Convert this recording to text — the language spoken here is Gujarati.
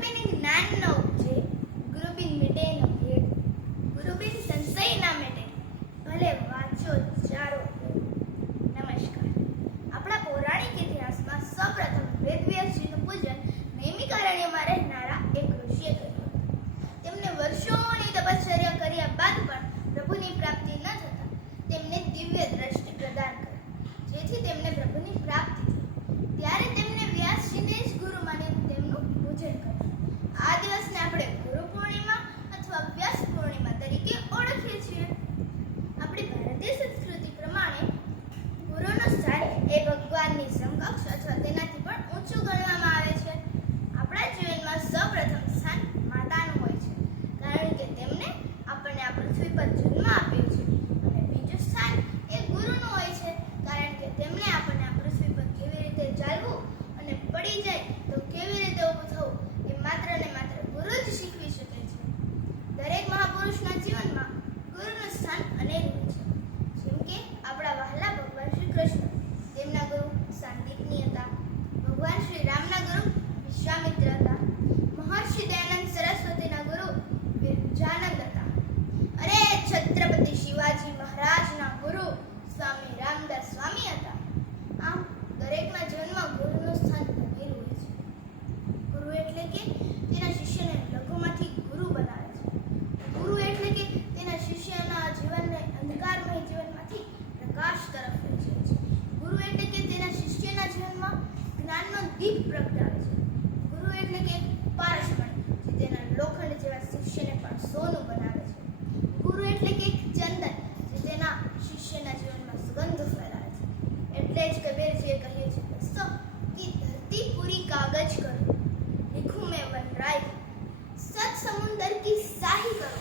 ગુરુબિન જ્ઞાન ન ઉપજે, ગુરુબિન મિટે ન ભેદ, ગુરુબિન સંશય ના મિટે, ભલે વાંચો ચારો વેદ. નમસ્કાર. આપણા પૌરાણિક ઇતિહાસમાં સૌપ્રથમ વેદવ્યાસજીનું પૂજન નૈમિકારણ્યમાં રહેનારા એક ઋષિએ કર્યું. તેમને વર્ષોની તપશ્ચર્યા કર્યા બાદ પણ પ્રભુની પ્રાપ્તિ ન થતા તેમને દિવ્ય દ્રષ્ટિ પ્રદાન કરી, જેથી તેમને પ્રભુની પ્રાપ્તિ થઈ. ત્યારે તેમને વ્યાસજીને જ ગુરુ માની તેમનું પૂજન કર્યું. આ દિવસને આપણે ગુરુ પૂર્ણિમા અથવા વ્યાસ પૂર્ણિમા તરીકે ઓળખીએ છીએ. આપણી ભારતીય સંસ્કૃતિ પ્રમાણે ગુરુનું સ્થાન એ ભગવાનની સમકક્ષ અથવા તેનાથી પણ ઊંચું ગણવામાં આવે છે. આપણા જીવનમાં સૌપ્રથમ સ્થાન માતાનું હોય છે, કારણ કે તેમને આપણને આ પૃથ્વી પર જન્મ આપ્યો છે. અને બીજું સ્થાન એ ગુરુનું હોય છે, કારણ કે તેમણે આપણને આ પૃથ્વી પર કેવી રીતે ચાલવું અને પડી જાય તો કેવી રીતે ઊભું થવું એ માત્ર ને માત્ર ગુરુ જ શીખવી શકે છે. દરેક મહાપુરુષના જીવનમાં ગુરુનું સ્થાન અનેરું હોય છે. જેમ કે આપણા વહાલા ભગવાન શ્રી કૃષ્ણ, તેમના ગુરુ સાંદીપની હતા. ભગવાન શ્રી રામના ગુરુ વિશ્વામિત્ર હતા. મહર્ષિ દયાનંદ સરસ્વતીના ગુરુ વિરજાનંદ હતા. અરે છત્રપતિ શિવાજી મહારાજના ગુરુ સ્વામી રામદાસ સ્વામી હતા. આમ દરેકના જીવનમાં ગુરુનું સ્થાન અનેરું હોય છે. ગુરુ એટલે કે તેના શિષ્યને લઘુમાંથી ગુરુ બનાવે છે. ગુરુ એટલે કે તેના શિષ્યના જીવનને અંધકારમય જીવનમાંથી પ્રકાશ તરફ લઈ જાય છે. ગુરુ એટલે કે તેના શિષ્યના જીવનમાં જ્ઞાનનો દીપ પ્રગટાવે છે. ગુરુ એટલે કે પારસમણી, જે તેના લોખંડ જેવા શિષ્યને પણ સોનું બનાવે છે. ગુરુ એટલે કે ચંદન, જે તેના શિષ્યના જીવનમાં સુગંધ ફેલાવે છે. એટલે જ કબીરજીએ કહ્યું છે, દોસ્તો, कि धरती पूरी कागज करो, लिखूं मैं वनराय, सत समुंदर की स्याही करो,